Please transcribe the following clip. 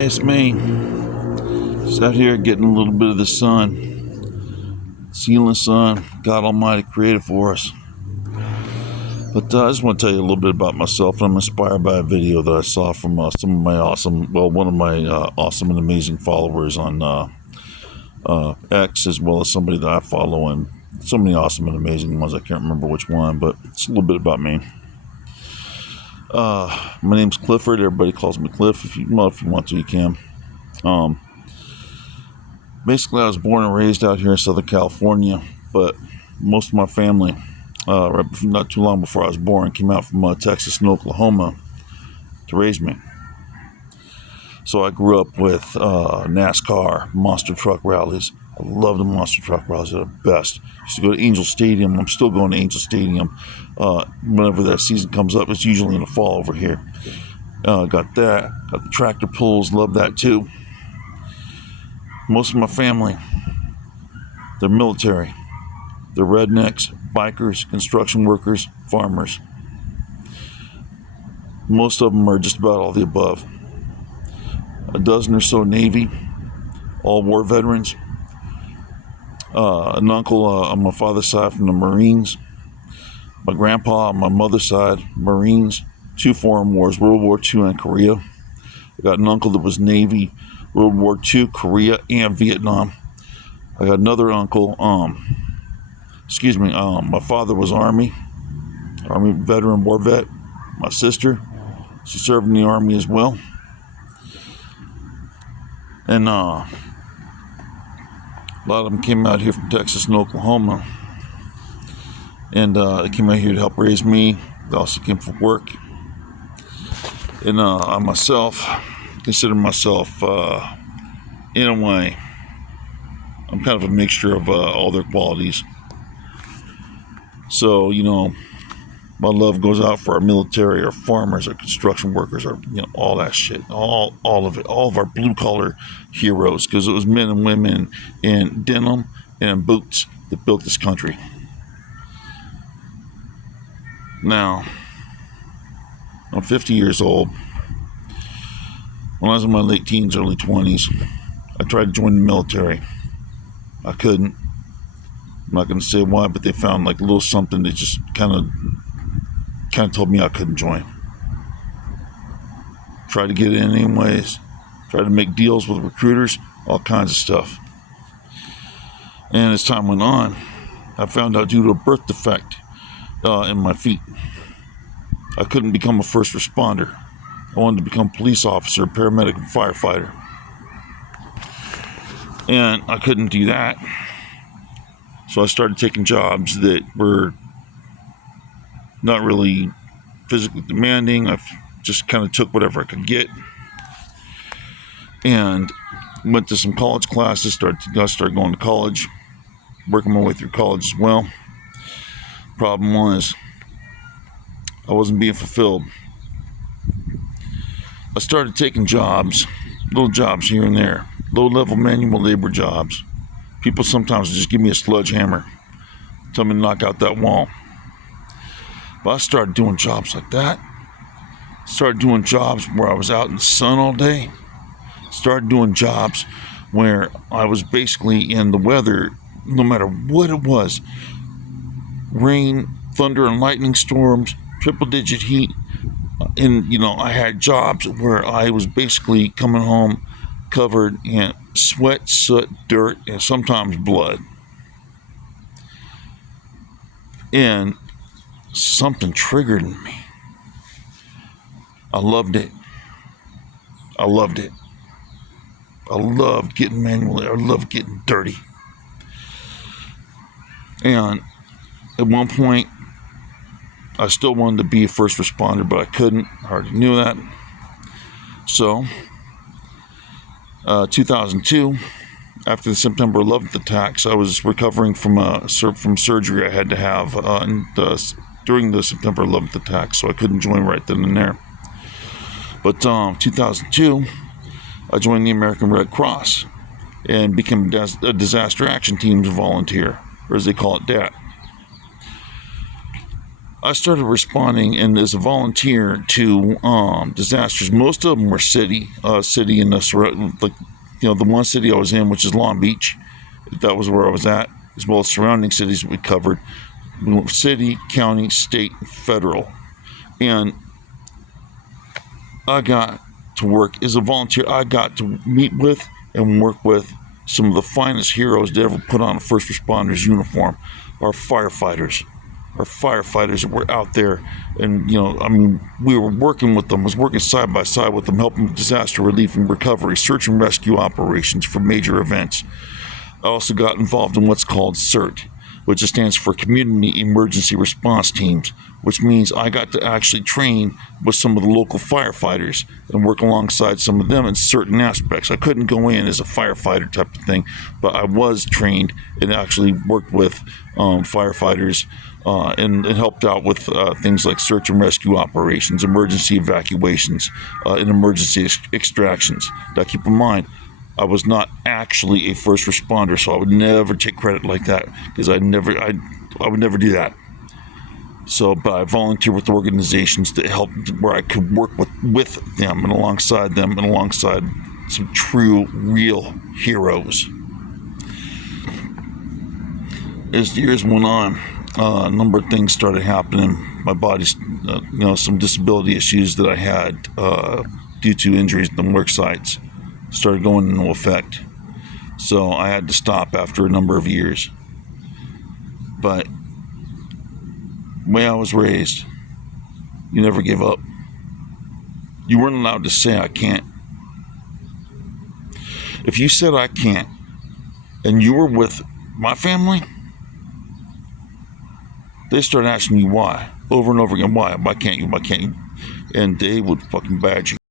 It's me. Just out here getting a little bit of the sun. Sealing sun. God Almighty created for us. But I just want to tell you a little bit about myself. I'm inspired by a video that I saw from some of my one of my awesome and amazing followers on X, as well as somebody that I follow, and so many awesome and amazing ones. I can't remember which one, but it's a little bit about me. My name's Clifford. Everybody calls me Cliff. If you want to, you can. Basically, I was born and raised out here in Southern California, but most of my family, not too long before I was born, came out from Texas and Oklahoma to raise me. So I grew up with NASCAR, monster truck rallies. I love the monster truck rallies. They're the best. Used to go to Angel Stadium. I'm still going to Angel Stadium. Whenever that season comes up, it's usually in the fall over here. Got that. Got the tractor pulls. Love that too. Most of my family, they're military. They're rednecks, bikers, construction workers, farmers. Most of them are just about all the above. A dozen or so Navy, all war veterans. An uncle on my father's side from the Marines. My grandpa on my mother's side, Marines. 2 foreign wars, World War II and Korea. I got an uncle that was Navy, World War II, Korea, and Vietnam. I got another uncle, my father was Army veteran, war vet. My sister, she served in the Army as well. And a lot of them came out here from Texas and Oklahoma. And they came out here to help raise me. They also came for work. And I myself consider myself, in a way, I'm kind of a mixture of all their qualities. So, my love goes out for our military, our farmers, our construction workers, all that shit, all of it, all of our blue collar heroes, because it was men and women in denim and boots that built this country. Now, I'm 50 years old. When I was in my late teens, early 20s, I tried to join the military. I couldn't. I'm not going to say why, but they found like a little something that just kind of told me I couldn't join. Tried to get in anyways. Tried to make deals with recruiters, all kinds of stuff. And as time went on, I found out due to a birth defect in my feet, I couldn't become a first responder. I wanted to become a police officer, paramedic, and firefighter. And I couldn't do that. So I started taking jobs that were not really physically demanding. I just kind of took whatever I could get. And went to some college classes, started going to college, working my way through college as well. Problem was, I wasn't being fulfilled. I started taking jobs, little jobs here and there, low-level manual labor jobs. People sometimes just give me a sledgehammer, tell me to knock out that wall. But I started doing jobs like that. Started doing jobs where I was out in the sun all day. Started doing jobs where I was basically in the weather, no matter what it was. Rain, thunder and lightning storms, triple-digit heat. And, I had jobs where I was basically coming home covered in sweat, soot, dirt, and sometimes blood. And something triggered in me. I loved it. I loved getting manual. I loved getting dirty. And at one point, I still wanted to be a first responder, but I couldn't. I already knew that. So, 2002, after the September 11th attacks, I was recovering from surgery I had to have during the September 11th attack, so I couldn't join right then and there. But 2002, I joined the American Red Cross and became a disaster action teams volunteer, or as they call it, DAT. I started responding and as a volunteer to disasters. Most of them were city in the like, the one city I was in, which is Long Beach. That was where I was at, as well as surrounding cities we covered. City, county, state, federal. And I got to work as a volunteer. I got to meet with and work with some of the finest heroes to ever put on a first responder's uniform. Our firefighters that were out there, and we were working with them. Was working side by side with them, helping with disaster relief and recovery, search and rescue operations for major events. I also got involved in what's called CERT, which stands for Community Emergency Response Teams, which means I got to actually train with some of the local firefighters and work alongside some of them in certain aspects. I couldn't go in as a firefighter type of thing, but I was trained and actually worked with firefighters and helped out with things like search and rescue operations, emergency evacuations, and emergency extractions. Now keep in mind, I was not actually a first responder, so I would never take credit like that because I would never do that. So, but I volunteer with organizations that help where I could work with them and alongside some true, real heroes. As the years went on, a number of things started happening. My body's, some disability issues that I had due to injuries in the work sites started going into effect. So I had to stop after a number of years. But the way I was raised, you never give up. You weren't allowed to say I can't. If you said I can't, and you were with my family, they started asking you why, over and over again. Why can't you? And they would fucking badge you.